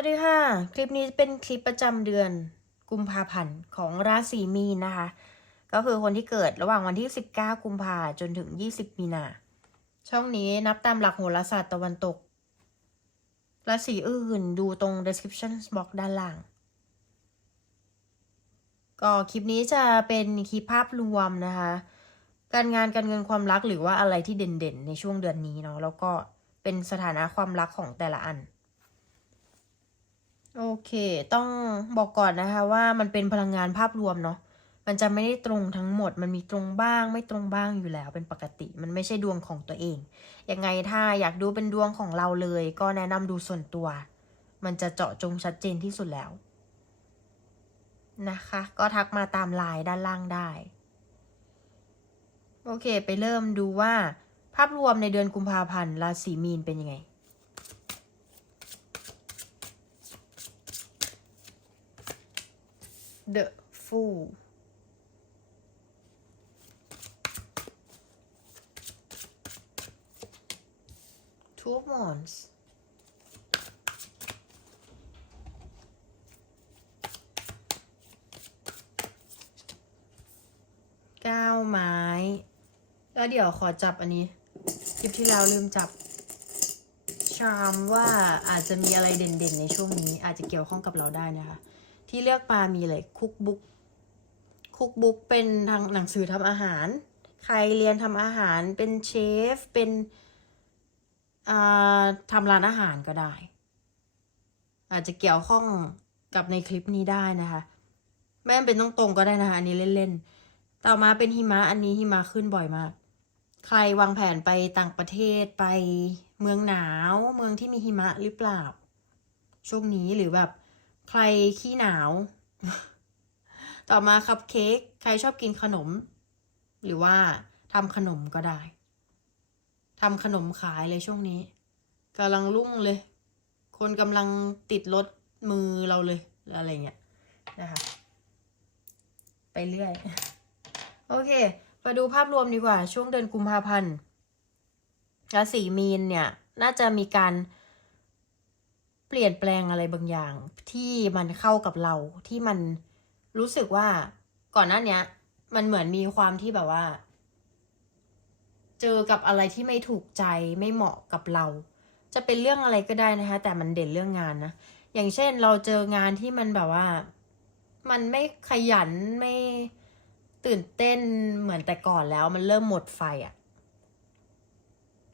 วัสดีค่ะ คลิปนี้เป็นคลิปประจำเดือนกุมภาพันธ์ของราศีมีนนะคะ ก็คือคนที่เกิดระหว่างวันที่ 19 กุมภาจนถึง 20 มีนา ช่องนี้นับตามหลักโหราศาสตร์ตะวันตก ราศีอื่นดูตรง description box ด้านล่าง ก็คลิปนี้จะเป็นคลิปภาพรวมนะคะ การงานการเงินความรักหรือว่าอะไรที่เด่นๆ ในช่วงเดือนนี้เนาะ แล้วก็เป็นสถานะความรักของแต่ละอัน โอเค ต้องบอกก่อนนะคะว่ามันเป็นพลังงานภาพรวมเนาะ มันจะไม่ได้ตรงทั้งหมด มันมีตรงบ้าง ไม่ตรงบ้างอยู่แล้วเป็นปกติ มันไม่ใช่ดวงของตัวเอง ยังไงถ้าอยากดูเป็นดวงของเราเลย ก็แนะนำดูส่วนตัว มันจะเจาะจงชัดเจนที่สุดแล้ว นะคะ ก็ทักมาตามไลน์ด้านล่างได้ โอเค ไปเริ่มดูว่า ภาพรวมในเดือนกุมภาพันธ์ราศีมีนเป็นยังไง The Fool ทูบมอนส์ เก้าไม้ แล้วเดี๋ยวขอจับอันนี้ คลิปที่แล้วลืมจับ ชามว่าอาจจะมีอะไรเด่นๆ ในช่วงนี้ อาจจะเกี่ยวข้องกับเราได้นะคะ ที่เลือกมามีอะไรคุกบุ๊กคุกบุ๊กเป็นทางหนังสือทำอาหาร ใครเรียนทำอาหารเป็นเชฟ เป็นอ่าทำร้านอาหารก็ได้ อาจจะเกี่ยวข้องกับในคลิปนี้ได้นะคะไม่จำเป็นต้องตรงก็ได้นะคะอันนี้เล่นๆ ต่อมาเป็นหิมะอันนี้หิมะขึ้นบ่อยมาก ใครวางแผนไปต่างประเทศไปเมืองหนาว เมืองที่มีหิมะหรือเปล่า ช่วงนี้หรือแบบ ใครขี้หนาว ต่อมาคัพเค้กใครชอบกินขนม หรือว่าทำขนมก็ได้ทำขนมขายเลยช่วงนี้กำลังรุ่งเลย คนกำลังติดรถมือเราเลยอะไรเงี้ยนะคะ ไปเรื่อย โอเค มาดูภาพรวมดีกว่า ช่วงเดือนกุมภาพันธ์ราศีมีนเนี่ย น่าจะมีการ เปลี่ยนแปลงอะไรบางอย่างที่มันเข้ากับเราที่มันรู้สึกว่าก่อนหน้าเนี้ย มันเหมือนมีความที่แบบว่า เจอกับอะไรที่ไม่ถูกใจไม่เหมาะกับเรา จะเป็นเรื่องอะไรก็ได้นะคะ แต่มันเด่นเรื่องงานนะอย่างเช่นเราเจองานที่มันแบบว่า มันไม่ขยันไม่ตื่นเต้นเหมือนแต่ก่อนแล้ว มันเริ่มหมดไฟอะ่ะ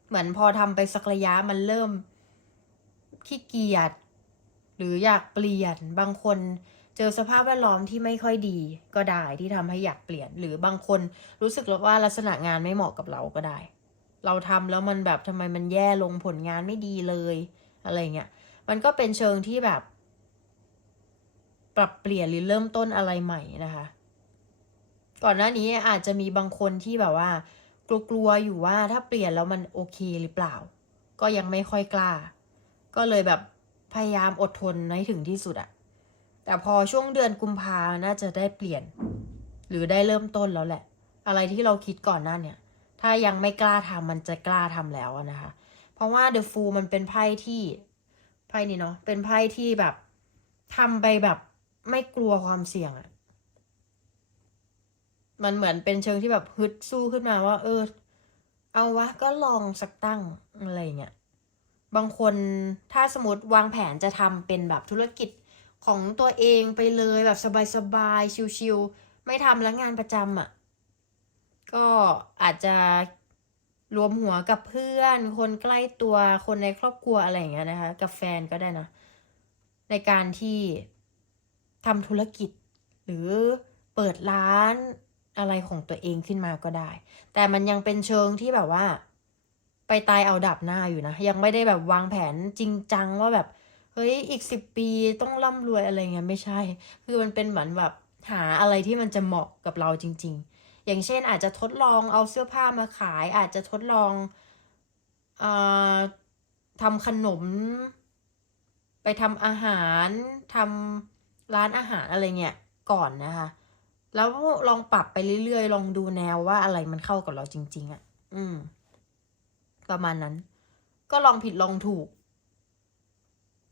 เหมือนพอทำไปสักระยะมันเริ่ม ขี้เกียจหรืออยากเปลี่ยนบางคนเจอสภาพแวดล้อมที่ไม่ค่อยดีก็ได้ที่ทำให้อยากเปลี่ยน หรือบางคนรู้สึกว่าลักษณะงานไม่เหมาะกับเราก็ได้ เราทำแล้วมันแบบทำไมมันแย่ลงผลงานไม่ดีเลย อะไรเงี้ยมันก็เป็นเชิงที่แบบ ปรับเปลี่ยนหรือเริ่มต้นอะไรใหม่นะคะ ก่อนหน้านี้อาจจะมีบางคนที่แบบว่า กลัวๆอยู่ว่าถ้าเปลี่ยนแล้วมันโอเคหรือเปล่า ก็ยังไม่ค่อยกล้า ก็เลยแบบพยายามอดทนให้ถึงที่สุดอะแต่พอช่วงเดือนกุมภาน่าจะได้เปลี่ยน หรือได้เริ่มต้นแล้วแหละ อะไรที่เราคิดก่อนหน้าเนี่ย ถ้ายังไม่กล้าทำมันจะกล้าทำแล้วนะคะ เพราะว่า The Fool มันเป็นไพ่ที่ไพ่นี่เนาะเป็นไพ่ที่แบบทำไปแบบไม่กลัวความเสี่ยงอะมันเหมือนเป็นเชิงที่แบบฮึดสู้ขึ้นมาว่า เออ เอาวะก็ลองสักตั้งอะไรเงี้ย บางคนถ้าสมมติวางแผนจะทำเป็นแบบธุรกิจของตัวเองไปเลยแบบสบายๆชิวๆไม่ทำแล้วงานประจำอะ่ะ ก็อาจจะรวมหัวกับเพื่อน คนใกล้ตัวคนในครอบครัวอะไรอย่างเงี้ยนะคะ กับแฟนก็ได้นะ ในการที่ทำธุรกิจ หรือเปิดร้านอะไรของตัวเองขึ้นมาก็ได้ แต่มันยังเป็นเชิงที่แบบว่า ไปตายเอาดับหน้าอยู่นะ ยังไม่ได้แบบวางแผนจริงจังว่าแบบเฮ้ยอีกสิบปีต้องร่ำรวยอะไรเงี้ยไม่ใช่ คือมันเป็นเหมือนแบบหาอะไรที่มันจะเหมาะกับเราจริง ๆ อย่างเช่นอาจจะทดลองเอาเสื้อผ้ามาขาย อาจจะทดลองอทำขนม ไปทำอาหารทำร้านอาหารอะไรเงี้ยก่อนนะคะ แล้วลองปรับไปเรื่อยๆ ลองดูแนวว่าอะไรมันเข้ากับเราจริง ๆอะ่ะ อืม ประมาณนั้น ก็ลองผิดลองถูก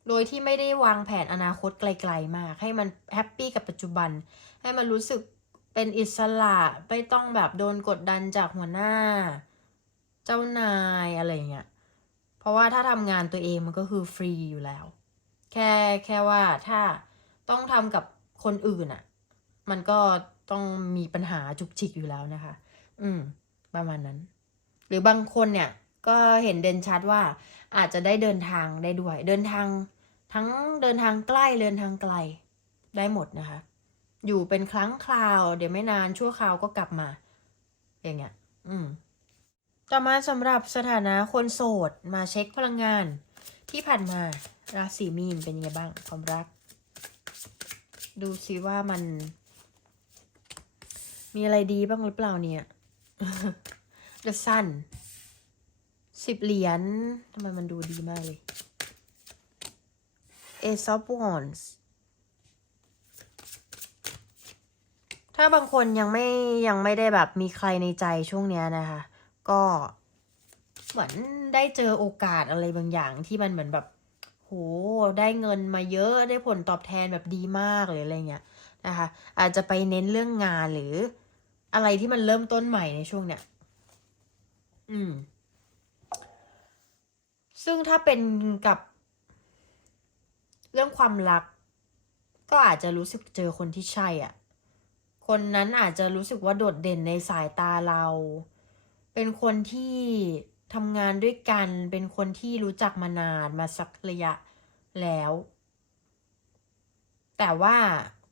โดยที่ไม่ได้วางแผนอนาคตไกลๆมาก ให้มันแฮปปี้กับปัจจุบัน ให้มันรู้สึกเป็นอิสระไม่ต้องแบบโดนกดดันจากหัวหน้า เจ้านายอะไรเงี้ยเพราะว่าถ้าทำงานตัวเองมันก็คือฟรีอยู่แล้ว แค่แค่ว่าถ้าต้องทำกับคนอื่นอะ่ะ มันก็ต้องมีปัญหาจุกจิกอยู่แล้วนะคะ อืม ประมาณนั้น หรือบางคนเนี่ย ก็เห็นเด่นชัดว่าอาจจะได้เดินทางได้ด้วย เดินทางทั้งเดินทางใกล้เดินทางไกลได้หมดนะคะ อยู่เป็นครั้งคราว เดี๋ยวไม่นานชั่วคราวก็กลับมา อย่างเงี้ย อืม ต่อมาสำหรับสถานะคนโสดมาเช็คพลังงาน ที่ผ่านมาราศีมีนเป็นยังไงบ้างความรัก ดูซิว่ามัน มีอะไรดีบ้างหรือเปล่าเนี่ย The Sun สิบเหรียญทำไมมันดูดีมากเลย Ace of Wands ถ้าบางคนยังไม่ยังไม่ได้แบบมีใครในใจช่วงเนี้ยนะคะ ก็เหมือนได้เจอโอกาสอะไรบางอย่างที่มันเหมือนแบบ โห ได้เงินมาเยอะได้ผลตอบแทนแบบดีมากหรืออะไรเงี้ยนะคะ อาจจะไปเน้นเรื่องงานหรืออะไรที่มันเริ่มต้นใหม่ในช่วงเนี้ย อืม ซึ่งถ้าเป็นกับ เรื่องความรัก ก็อาจจะรู้สึกเจอคนที่ใช่อะ คนนั้นอาจจะรู้สึกว่าโดดเด่นในสายตาเรา เป็นคนที่ทำงานด้วยกัน เป็นคนที่รู้จักมานานมาสักระยะแล้ว แต่ว่า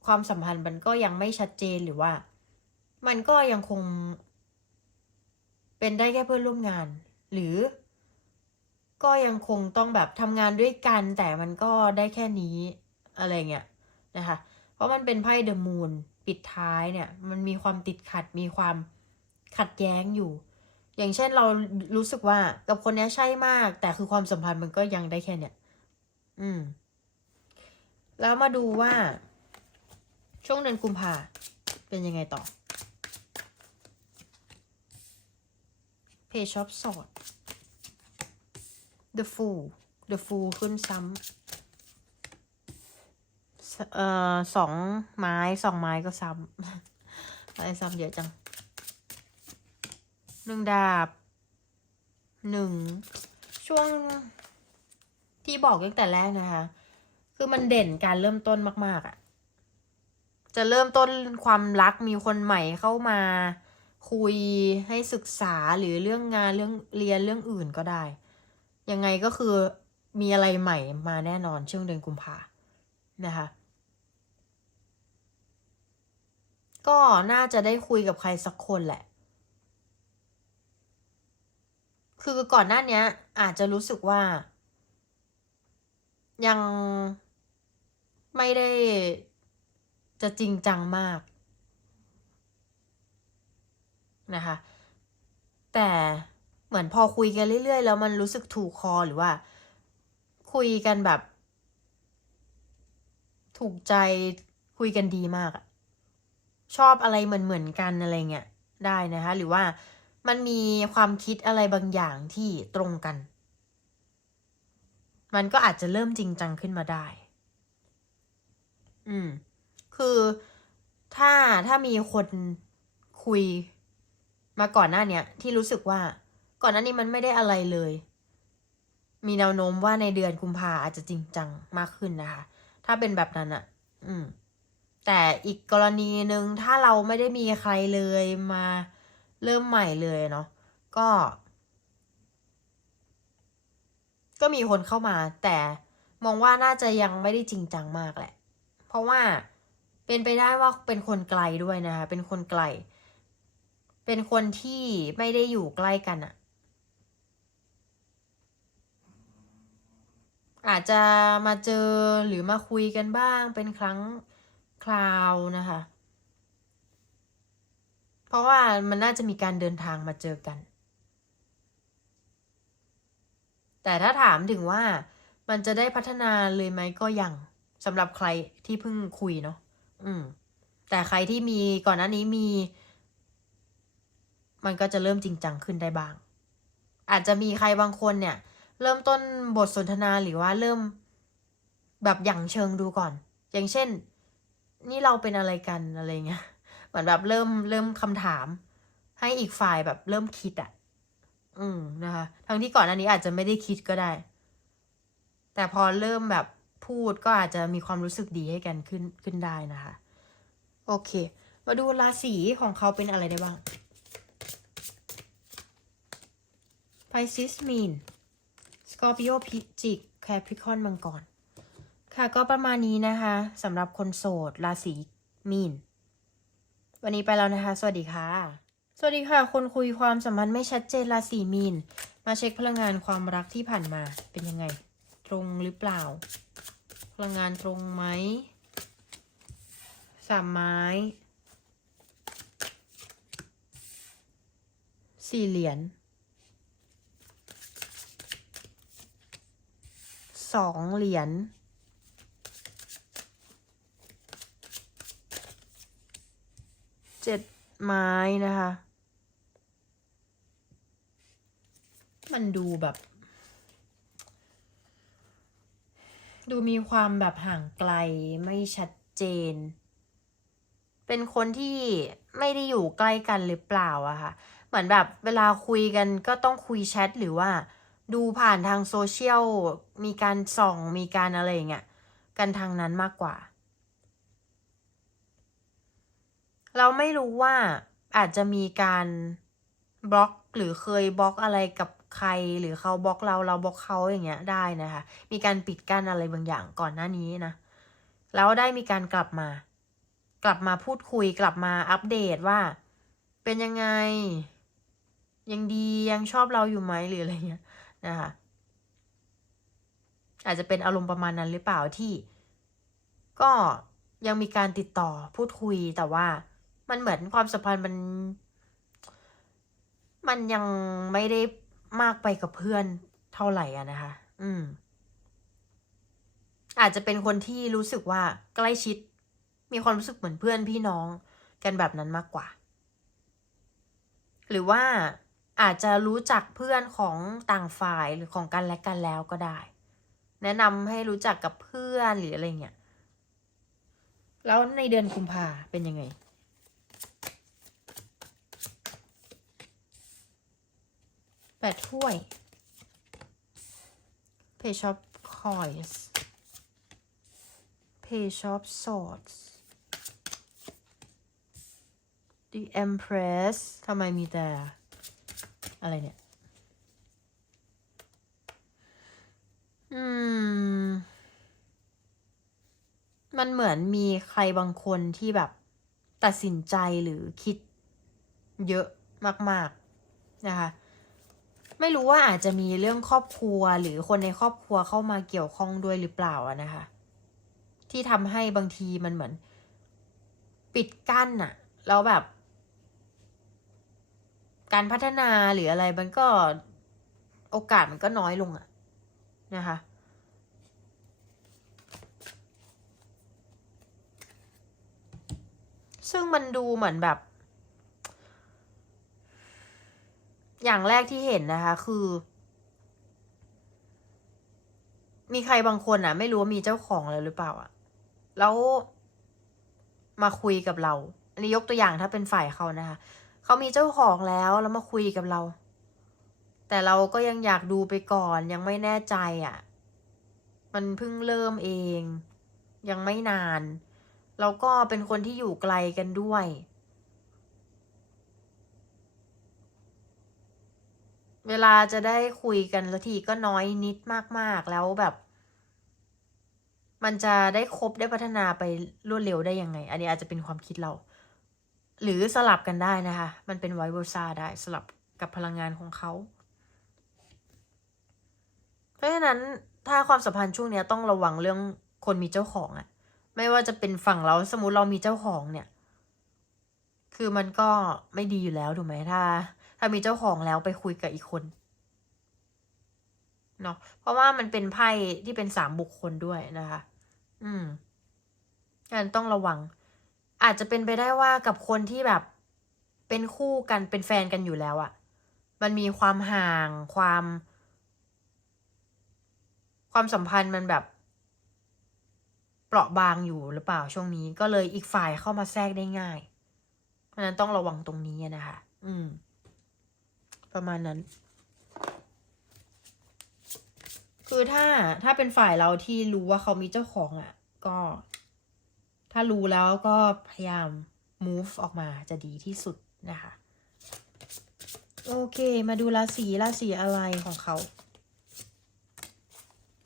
ความสัมพันธ์มันก็ยังไม่ชัดเจนหรือว่า มันก็ยังคง เป็นได้แค่เพื่อนร่วมงาน หรือ ก็ยังคงต้องแบบทำงานด้วยกันแต่มันก็ได้แค่นี้อะไรเงี้ยนะคะ เพราะมันเป็นไพ่เดอะมูนปิดท้ายเนี่ย มันมีความติดขัดมีความขัดแย้งอยู่ อย่างเช่นเรารู้สึกว่ากับคนนี้ใช่มาก แต่คือความสัมพันธ์มันก็ยังได้แค่เนี่ย อืม แล้วมาดูว่า ช่วงเดือนกุมภาเป็นยังไงต่อเพจช็อปสอด The Fool The Fool ขึ้นซ้ำเอ่อสองไม้สองไม้ก็ซ้ำอะไรซ้ำเยอะจังหนึ่งดาบหนึ่งช่วงที่บอกตั้งแต่แรกนะคะ คือมันเด่นการเริ่มต้นมาก ๆอะ่ะ จะเริ่มต้นความรักมีคนใหม่เข้ามา คุยให้ศึกษาหรือเรื่องงานเรื่องเรียนเรื่องอื่นก็ได้ ยังไงก็คือมีอะไรใหม่มาแน่นอนช่วงเดือนกุมภานะคะก็น่าจะได้คุยกับใครสักคนแหละ คือก่อนหน้านี้อาจจะรู้สึกว่า ยังไม่ได้จะจริงจังมากนะคะ แต่ เหมือนพอคุยกันเรื่อยๆ แล้วมันรู้สึกถูกคอหรือว่า คุยกันแบบ ถูกใจคุยกันดีมากอะชอบอะไรเหมือนเหมือนกันอะไรเงี้ยได้นะคะ หรือว่ามันมีความคิดอะไรบางอย่างที่ตรงกัน มันก็อาจจะเริ่มจริงจังขึ้นมาได้ อืม คือถ้าถ้ามีคนคุยมาก่อนหน้าเนี้ยที่รู้สึกว่า ก่อนหน้านี้มันไม่ได้อะไรเลย มีแนวโน้มว่าในเดือนกุมภาอาจจะจริงจังมากขึ้นนะคะ ถ้าเป็นแบบนั้นอะอืม แต่อีกกรณีหนึ่งถ้าเราไม่ได้มีใครเลยมาเริ่มใหม่เลยเนาะก็ ก็มีคนเข้ามา แต่มองว่าน่าจะยังไม่ได้จริงจังมากแหละ เพราะว่าเป็นไปได้ว่าเป็นคนไกลด้วยนะคะเป็นคนไกล เป็นคนที่ไม่ได้อยู่ใกล้กันอะ อาจจะมาเจอหรือมาคุยกันบ้างเป็นครั้งคราวนะคะ เพราะว่ามันน่าจะมีการเดินทางมาเจอกัน แต่ถ้าถามถึงว่ามันจะได้พัฒนาเลยไหมก็ยังสำหรับใครที่เพิ่งคุยเนาะอืม แต่ใครที่มีก่อนหน้านี้มี มันก็จะเริ่มจริงจังขึ้นได้บ้าง อาจจะมีใครบางคนเนี่ย เริ่มต้นบทสนทนาหรือว่าเริ่มแบบอย่างเชิงดูก่อน อย่างเช่น นี่เราเป็นอะไรกันอะไรเงี้ยเหมือนแบบเริ่มเริ่มคำถาม ให้อีกฝ่ายแบบเริ่มคิดอะ่ะ อืมนะคะ ทั้งที่ก่อนอันนี้อาจจะไม่ได้คิดก็ได้ แต่พอเริ่มแบบพูดก็อาจจะมีความรู้สึกดีให้กันขึ้นขึ้นได้นะคะ โอเค มาดูราศีของเขาเป็นอะไรได้บ้างไพซิสมีน Pisces Mean Scorpio พิจิก Capricorn มังกร ค่ะก็ประมาณนี้นะคะสำหรับคนโสดราศีมีน วันนี้ไปแล้วนะคะ สวัสดีค่ะ สวัสดีค่ะ คนคุยความสัมพันธ์ไม่ชัดเจนราศีมีน มาเช็คพลังงานความรักที่ผ่านมาเป็นยังไง ตรงหรือเปล่า พลังงานตรงไหมสามไม้สี่เหรียญ สองเหรียญเจ็ดไม้นะคะ มันดูแบบ ดูมีความแบบห่างไกลไม่ชัดเจน เป็นคนที่ไม่ได้อยู่ใกล้กันหรือเปล่าอะค่ะ เหมือนแบบเวลาคุยกันก็ต้องคุยแชทหรือว่า ดูผ่านทางโซเชียล มีการส่อง มีการอะไรอย่างเงี้ย กันทางนั้นมากกว่า เราไม่รู้ว่าอาจจะมีการบล็อกหรือเคยบล็อกอะไรกับใครหรือเขาบล็อกเราเราบล็อกเขาอย่างเงี้ยได้นะคะ มีการปิดกั้นอะไรบางอย่างก่อนหน้านี้นะแล้วได้มีการกลับมา กลับมาพูดคุยกลับมาอัปเดตว่า เป็นยังไง ยังดียังชอบเราอยู่ไหมหรืออะไรเงี้ย นะคะอาจจะเป็นอารมณ์ประมาณนั้นหรือเปล่าที่ ก็ยังมีการติดต่อพูดคุยแต่ว่ามันเหมือนความสัมพันธ์มัน มันยังไม่ได้มากไปกับเพื่อนเท่าไหร่อะนะคะ อืม อาจจะเป็นคนที่รู้สึกว่าใกล้ชิด มีความรู้สึกเหมือนเพื่อนพี่น้องกันแบบนั้นมากกว่า หรือว่า อาจจะรู้จักเพื่อนของต่างฝ่ายหรือของกันและกันแล้วก็ได้ แนะนำให้รู้จักกับเพื่อนหรืออะไรเงี้ยแล้วในเดือนกุมภาเป็นยังไง แปดถ้วย Page of Coins Page of Swords The Empress ทำไมมีแต่ อะไรเนี่ย อืม มันเหมือนมีใครบางคนที่แบบตัดสินใจหรือคิดเยอะมาก ๆ นะคะ ไม่รู้ว่าอาจจะมีเรื่องครอบครัวหรือคนในครอบครัวเข้ามาเกี่ยวข้องด้วยหรือเปล่านะคะ ที่ทำให้บางทีมันเหมือน ปิดกั้นอะแล้วแบบ การพัฒนาหรืออะไรมันก็โอกาสมันก็น้อยลงอะนะคะซึ่งมันดูเหมือนแบบ อย่างแรกที่เห็นนะคะคือ มีใครบางคนอะ ไม่รู้ว่ามีเจ้าของแล้วหรือเปล่าอะ แล้วมาคุยกับเรา อันนี้ยกตัวอย่างถ้าเป็นฝ่ายเขานะคะ เขามีเจ้าของแล้วแล้วมาคุยกับเรา แต่เราก็ยังอยากดูไปก่อนยังไม่แน่ใจอะ มันเพิ่งเริ่มเอง ยังไม่นาน แล้วก็เป็นคนที่อยู่ไกลกันด้วย เวลาจะได้คุยกันละทีก็น้อยนิดมากๆแล้วแบบมันจะได้คบได้พัฒนาไปรวดเร็วได้ยังไง อันนี้อาจจะเป็นความคิดเรา หรือสลับกันได้นะคะ มันเป็นไวเวอร์ซาได้สลับกับพลังงานของเขา เพราะฉะนั้นถ้าความสัมพันธ์ช่วงนี้ต้องระวังเรื่องคนมีเจ้าของอะไม่ว่าจะเป็นฝั่งเราสมมติเรามีเจ้าของเนี่ย คือมันก็ไม่ดีอยู่แล้วถูกไหมถ้า ถ้ามีเจ้าของแล้วไปคุยกับอีกคนเนาะเพราะว่ามันเป็นไพ่ที่เป็นสามบุคคลด้วยนะคะ อืมงั้นต้องระวัง อาจจะเป็นไปได้ว่ากับคนที่แบบเป็นคู่กันเป็นแฟนกันอยู่แล้วอะมันมีความห่างความ ความสัมพันธ์มันแบบ เปราะบางอยู่หรือเปล่าช่วงนี้ ก็เลยอีกฝ่ายเข้ามาแทรกได้ง่าย เพราะฉะนั้นต้องระวังตรงนี้นะคะ อืม ประมาณนั้น คือถ้าถ้าเป็นฝ่ายเราที่รู้ว่าเขามีเจ้าของอะ่ะ ก็ ถ้ารู้แล้วก็พยายาม move ออกมาจะดีที่สุดนะคะ โอเค มาดูราศีราศีอะไรของเขา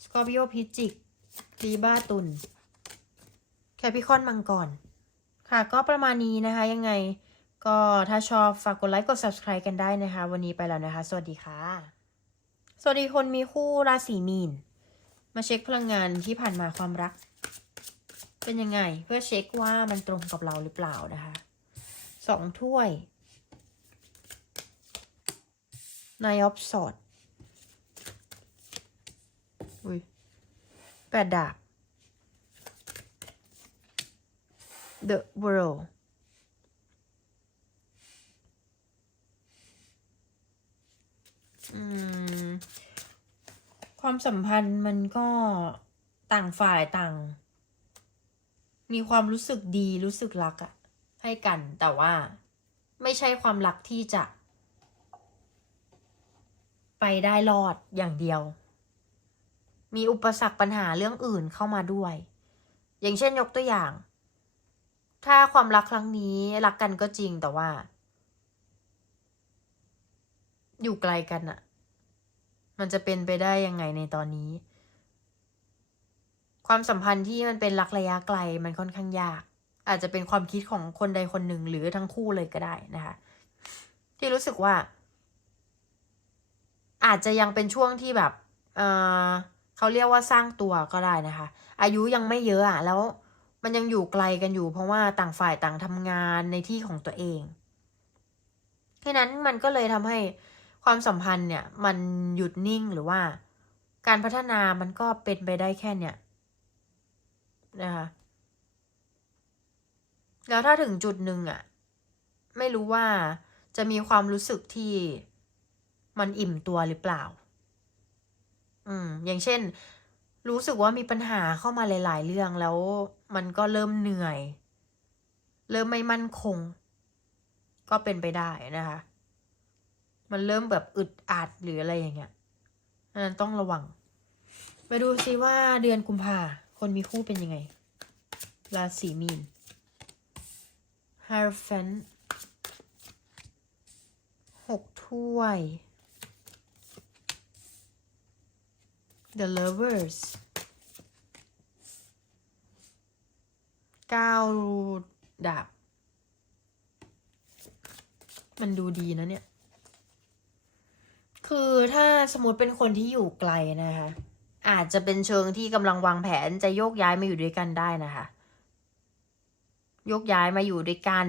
สกอร์ i ิโอพิจิกลีบ้าตุลแคปิคอนมังกร ค่ะ ก็ประมาณนี้นะคะ ยังไง ก็ถ้าชอบฝากกดไลค์กด subscribe กันได้นะคะ วันนี้ไปแล้วนะคะ สวัสดีค่ะ สวัสดีคนมีคู่ราศีมีน มาเช็คพลังงานที่ผ่านมาความรัก เป็นยังไงเพื่อเช็คว่ามันตรงกับเราหรือเปล่านะคะสองถ้วยนายออฟสอดอุ้ยแปดดาบ The World ความสัมพันธ์มันก็ต่างฝ่ายต่าง มีความรู้สึกดีรู้สึกรักอะให้กันแต่ว่าไม่ใช่ความรักที่จะ ไปได้รอดอย่างเดียว มีอุปสรรคปัญหาเรื่องอื่นเข้ามาด้วย อย่างเช่นยกตัวอย่าง ถ้าความรักครั้งนี้รักกันก็จริงแต่ว่า อยู่ไกลกันอะมันจะเป็นไปได้ยังไงในตอนนี้ ความสัมพันธ์ที่มันเป็นรักระยะไกลมันค่อนข้างยาก อาจจะเป็นความคิดของคนใดคนหนึ่งหรือทั้งคู่เลยก็ได้นะคะ ที่รู้สึกว่า อาจจะยังเป็นช่วงที่แบบเเขาเรียกว่าสร้างตัวก็ได้นะคะ อายุยังไม่เยอะอะแล้วมันยังอยู่ไกลกันอยู่ เพราะว่าต่างฝ่ายต่างทำงานในที่ของตัวเองดังนั้นมันก็เลยทำให้ความสัมพันธ์เนี่ย มันหยุดนิ่งหรือว่า การพัฒนามันก็เป็นไปได้แค่เนี่ย นะคะแล้วถ้าถึงจุดหนึ่งอะไม่รู้ว่าจะมีความรู้สึกที่มันอิ่มตัวหรือเปล่า อืม อย่างเช่น รู้สึกว่ามีปัญหาเข้ามาหลาย ๆ เรื่องแล้วมันก็เริ่มเหนื่อย เริ่มไม่มั่นคง ก็เป็นไปได้นะคะ มันเริ่มแบบอึดอัดหรืออะไรอย่างเงี้ยอันนั้นต้องระวัง ไปดูซิว่าเดือนกุมภา คนมีคู่เป็นยังไง ราศีมีนฮาร์ฟันหกถ้วย The Lovers เก้าดาบ มันดูดีนะเนี่ย คือถ้าสมมติเป็นคนที่อยู่ไกลนะคะ อาจจะเป็นเชิงที่กำลังวางแผนจะโยกย้ายมาอยู่ด้วยกันได้นะคะ โยกย้ายมาอยู่ด้วยกัน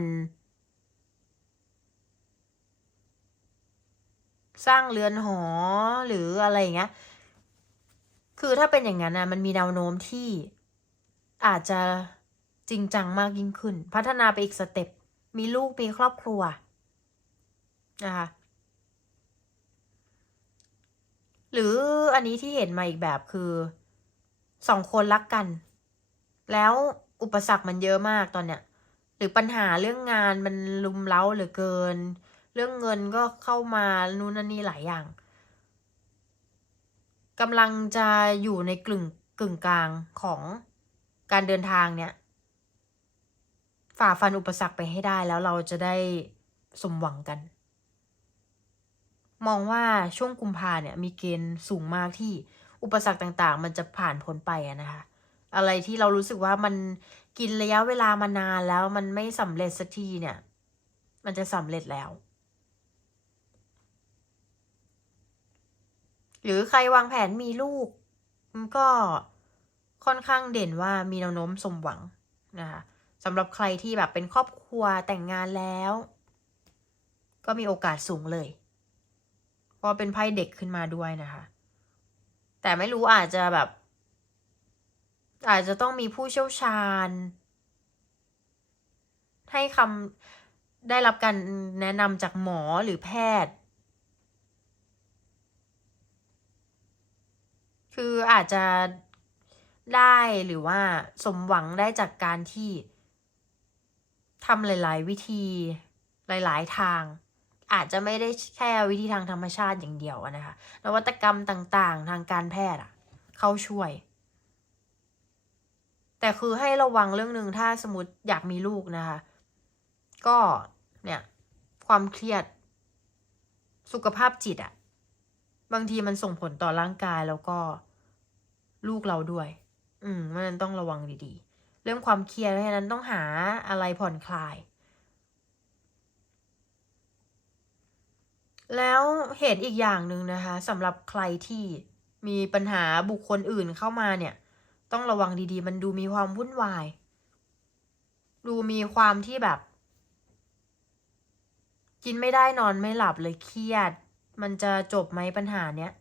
สร้างเรือนหอหรืออะไรอย่างเงี้ย คือถ้าเป็นอย่างนั้นนะมันมีแนวโน้มที่อาจจะจริงจังมากยิ่งขึ้น พัฒนาไปอีกสเต็ปมีลูกมีครอบครัวนะคะ หรืออันนี้ที่เห็นมาอีกแบบคือสองคนรักกัน แล้วอุปสรรคมันเยอะมากตอนเนี้ย หรือปัญหาเรื่องงานมันลุมเล้าเหลือเกิน เรื่องเงินก็เข้ามานู่นนั่นนี่หลายอย่างกำลังจะอยู่ในกลึ่งกึ่งกลางของการเดินทางเนี่ย ฝ่าฟันอุปสรรคไปให้ได้แล้วเราจะได้สมหวังกัน มองว่าช่วงกุมภาเนี่ยมีเกณฑ์สูงมากที่อุปสรรคต่างๆ มันจะผ่านพ้นไปนะคะอะไรที่เรารู้สึกว่ามันกินระยะเวลามานานแล้วมันไม่สำเร็จสักทีเนี่ย มันจะสำเร็จแล้ว หรือใครวางแผนมีลูก ก็ค่อนข้างเด่นว่ามีแนวโน้มสมหวังนะคะสำหรับใครที่แบบเป็นครอบครัวแต่งงานแล้ว ก็มีโอกาสสูงเลย ราะเป็นไพ่เด็กขึ้นมาด้วยนะคะ แต่ไม่รู้อาจจะแบบ อาจจะต้องมีผู้เชี่ยวชาญ ให้คำได้รับการแนะนำจากหมอหรือแพทย์ คืออาจจะได้หรือว่าสมหวังได้จากการที่ทำหลาย ๆ วิธีหลาย ๆ ทาง อาจจะไม่ได้แค่วิธีทางธรรมชาติอย่างเดียวอะนะคะนวัตกรรมต่างๆ ทางการแพทย์อะเข้าช่วย แต่คือให้ระวังเรื่องหนึ่งถ้าสมมติอยากมีลูกนะคะ ก็เนี่ยความเครียดสุขภาพจิตอะบางทีมันส่งผลต่อร่างกายแล้วก็ลูกเราด้วย อืมมันต้องระวังดีๆ เรื่องความเครียดเพราะฉะนั้นต้องหาอะไรผ่อนคลาย แล้วเหตุอีกอย่างหนึ่งนะคะสำหรับใครที่มีปัญหาบุคคลอื่นเข้ามาเนี่ย ต้องระวังดีๆ มันดูมีความวุ่นวาย ดูมีความที่แบบ กินไม่ได้นอนไม่หลับเลยเครียด มันจะจบไหมปัญหาเนี้ย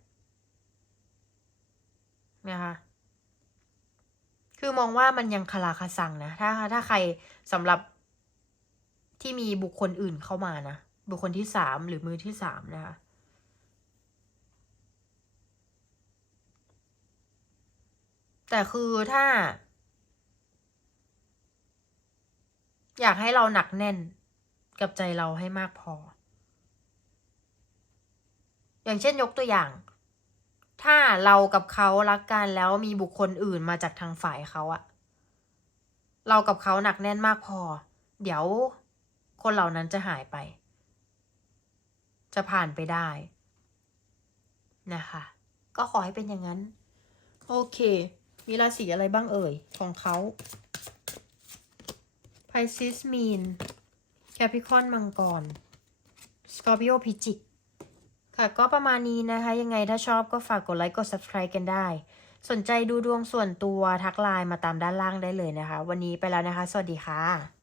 นะคะคือมองว่ามันยังคลาคาซังนะ ถ้าถ้าใครสำหรับที่มีบุคคลอื่นเข้ามานะ บุคคลที่สามหรือมือที่สามนะคะแต่คือถ้า อยากให้เราหนักแน่นกับใจเราให้มากพอ อย่างเช่นยกตัวอย่าง ถ้าเรากับเขารักกันแล้วมีบุคคลอื่นมาจากทางฝ่ายเขาอะเรากับเขาหนักแน่นมากพอ เดี๋ยวคนเหล่านั้นจะหายไป จะผ่านไปได้นะคะ ก็ขอให้เป็นอย่างนั้น โอเค มีราศีอะไรบ้างเอ่ย ของเขา Pisces มีน Capricorn มังกร Scorpio พิจิกค่ะก็ประมาณนี้นะคะ ยังไงถ้าชอบก็ฝากกดไลค์กด subscribe กันได้ สนใจดูดวงส่วนตัวทักไลน์มาตามด้านล่างได้เลยนะคะ วันนี้ไปแล้วนะคะ สวัสดีค่ะ